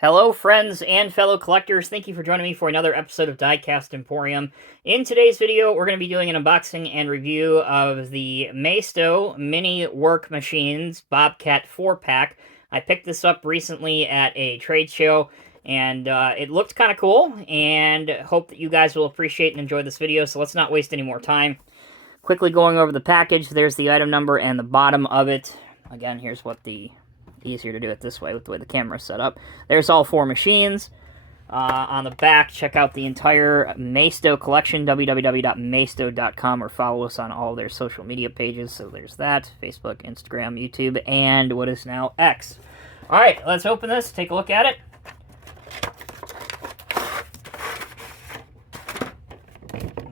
Hello, friends and fellow collectors. Thank you for joining me for another episode of Diecast Emporium. In today's video, we're going to be doing an unboxing and review of the Maisto Mini Work Machines Bobcat 4-pack. I picked this up recently at a trade show, and it looked kind of cool, and hope that you guys will appreciate and enjoy this video, so let's not waste any more time. Quickly going over the package, there's the item number and the bottom of it. Again, here's what the... easier to do it this way with the way the camera's set up. There's all four machines. On the back, check out the entire Maisto collection, www.maisto.com, or follow us on all their social media pages. So there's that, Facebook, Instagram, YouTube, and what is now X. Alright, let's open this, take a look at it.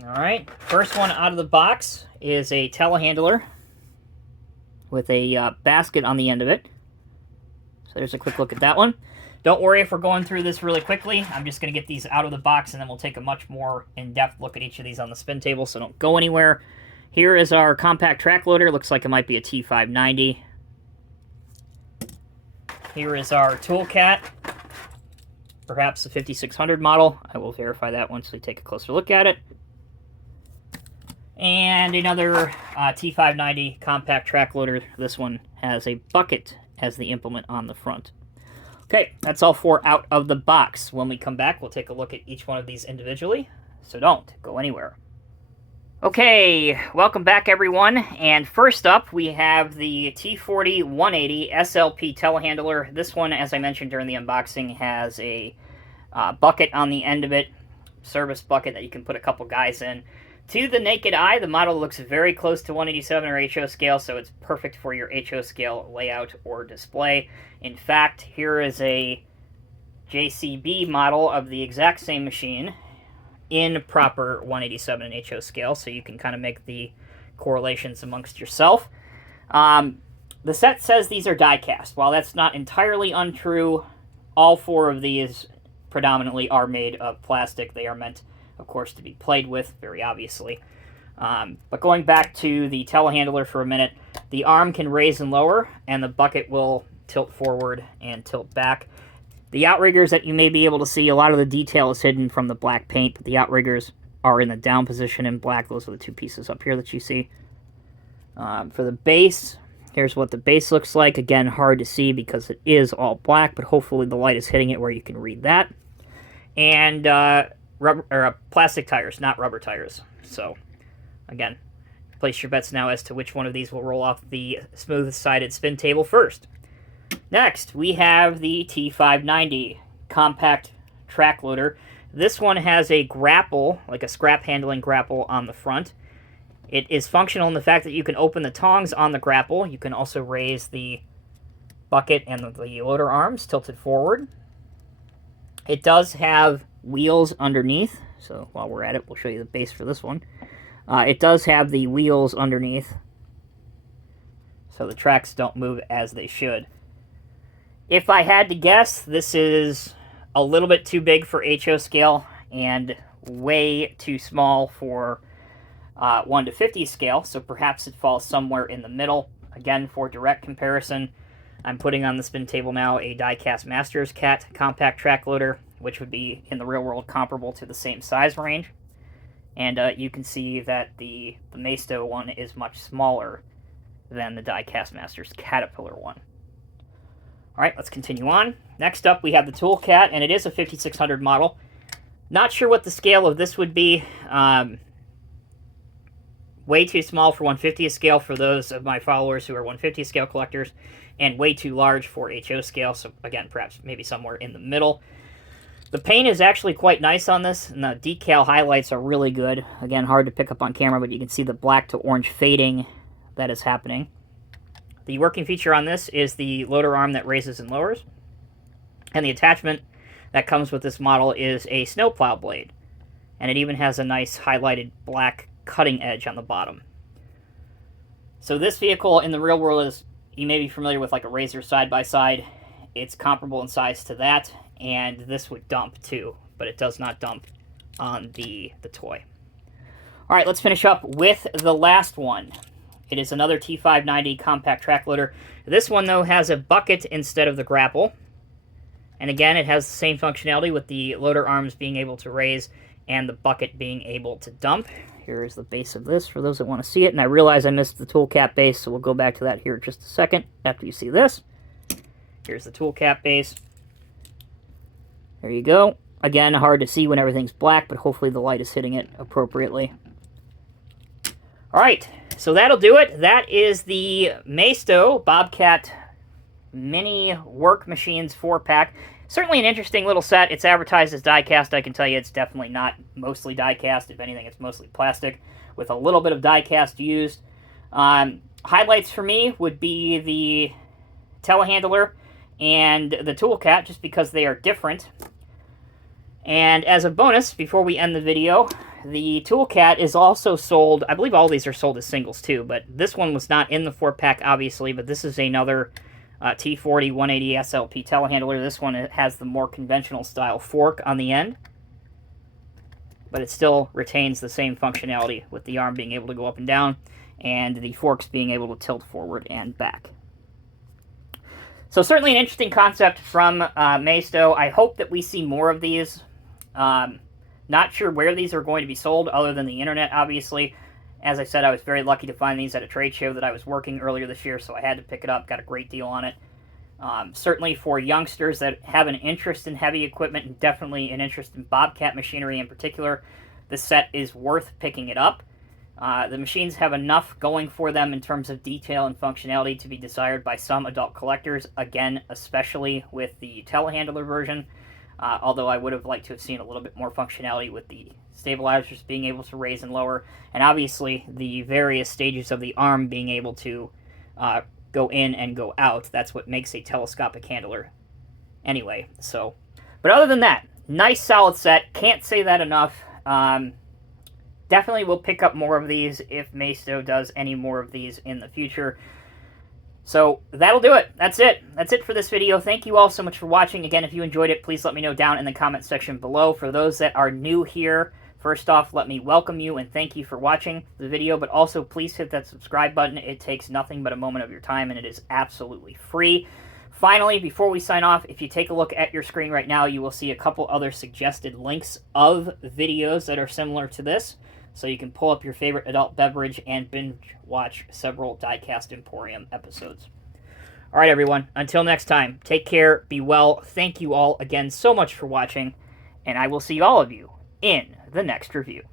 Alright, first one out of the box is a Telehandler with a basket on the end of it. So there's a quick look at that one. Don't worry if we're going through this really quickly. I'm just going to get these out of the box, and then we'll take a much more in-depth look at each of these on the spin table, so don't go anywhere. Here is our compact track loader. Looks like it might be a T590. Here is our Toolcat, perhaps a 5600 model. I will verify that once we take a closer look at it. And another T590 compact track loader. This one has a bucket as the implement on the front. Okay, that's all four out of the box. When we come back, we'll take a look at each one of these individually, so don't go anywhere. Okay, welcome back everyone, and first up we have the T40-180 SLP telehandler. This one, as I mentioned during the unboxing, has a bucket on the end of it, service bucket that you can put a couple guys in. To the naked eye, the model looks very close to 187 or HO scale, so it's perfect for your HO scale layout or display. In fact, here is a JCB model of the exact same machine in proper 187 and HO scale, so you can kind of make the correlations amongst yourself. The set says these are die-cast. While that's not entirely untrue, all four of these predominantly are made of plastic. They are meant, of course, to be played with, very obviously. But going back to the telehandler for a minute, the arm can raise and lower, and the bucket will tilt forward and tilt back. The outriggers that you may be able to see, a lot of the detail is hidden from the black paint, but the outriggers are in the down position in black. Those are the two pieces up here that you see. For the base, here's what the base looks like. Again, hard to see because it is all black, but hopefully the light is hitting it where you can read that. And plastic tires, not rubber tires. So, again, place your bets now as to which one of these will roll off the smooth-sided spin table first. Next, we have the T590 compact track loader. This one has a grapple, like a scrap handling grapple on the front. It is functional in the fact that you can open the tongs on the grapple. You can also raise the bucket and the loader arms tilted forward. It does have wheels underneath, so while we're at it, we'll show you the base for this one. It does have the wheels underneath, so the tracks don't move as they should. If I had to guess, this is a little bit too big for HO scale and way too small for 1 to 50 scale, so perhaps it falls somewhere in the middle. Again, for direct comparison, I'm putting on the spin table now a Diecast Masters Cat compact track loader, which would be in the real world comparable to the same size range. And you can see that the Maisto one is much smaller than the Diecast Masters Caterpillar one. Alright, let's continue on. Next up, we have the Toolcat, and it is a 5600 model. Not sure what the scale of this would be. Way too small for 150th scale for those of my followers who are 150th scale collectors, and way too large for HO scale, so again, perhaps maybe somewhere in the middle. The paint is actually quite nice on this, and the decal highlights are really good. Again, hard to pick up on camera, but you can see the black to orange fading that is happening. The working feature on this is the loader arm that raises and lowers, and the attachment that comes with this model is a snowplow blade, and it even has a nice highlighted black cutting edge on the bottom. So this vehicle in the real world is, you may be familiar with like a Razor side-by-side. It's comparable in size to that, and this would dump too, but it does not dump on the toy. Alright, let's finish up with the last one. It is another T590 compact track loader. This one, though, has a bucket instead of the grapple. And again, it has the same functionality with the loader arms being able to raise and the bucket being able to dump. Here is the base of this for those that want to see it. And I realize I missed the tool cap base, so we'll go back to that here in just a second after you see this. Here's the tool cap base. There you go. Again, hard to see when everything's black, but hopefully the light is hitting it appropriately. All right, so that'll do it. That is the Maisto Bobcat Mini Work Machines 4-pack. Certainly an interesting little set. It's advertised as die-cast. I can tell you it's definitely not mostly die-cast. If anything, it's mostly plastic with a little bit of die-cast used. Highlights for me would be the Telehandler and the Toolcat, just because they are different. And as a bonus, before we end the video, the Toolcat is also sold, I believe all these are sold as singles too, but this one was not in the 4-pack, obviously, but this is another T40 180 SLP telehandler. This one has the more conventional style fork on the end, but it still retains the same functionality with the arm being able to go up and down and the forks being able to tilt forward and back. So certainly an interesting concept from Maisto. I hope that we see more of these. Not sure where these are going to be sold other than the internet, obviously. As I said, I was very lucky to find these at a trade show that I was working earlier this year, so I had to pick it up. Got a great deal on it. Certainly for youngsters that have an interest in heavy equipment and definitely an interest in Bobcat machinery in particular, the set is worth picking it up. The machines have enough going for them in terms of detail and functionality to be desired by some adult collectors, again, especially with the telehandler version, although I would have liked to have seen a little bit more functionality with the stabilizers being able to raise and lower, and obviously the various stages of the arm being able to go in and go out. That's what makes a telescopic handler anyway. So, but other than that, nice solid set. Can't say that enough. Definitely will pick up more of these if Maisto does any more of these in the future. So that'll do it. That's it. That's it for this video. Thank you all so much for watching. Again, if you enjoyed it, please let me know down in the comment section below. For those that are new here, first off, let me welcome you and thank you for watching the video, but also please hit that subscribe button. It takes nothing but a moment of your time, and it is absolutely free. Finally, before we sign off, if you take a look at your screen right now, you will see a couple other suggested links of videos that are similar to this. So you can pull up your favorite adult beverage and binge watch several Diecast Emporium episodes. All right, everyone. Until next time, take care, be well. Thank you all again so much for watching, and I will see all of you in the next review.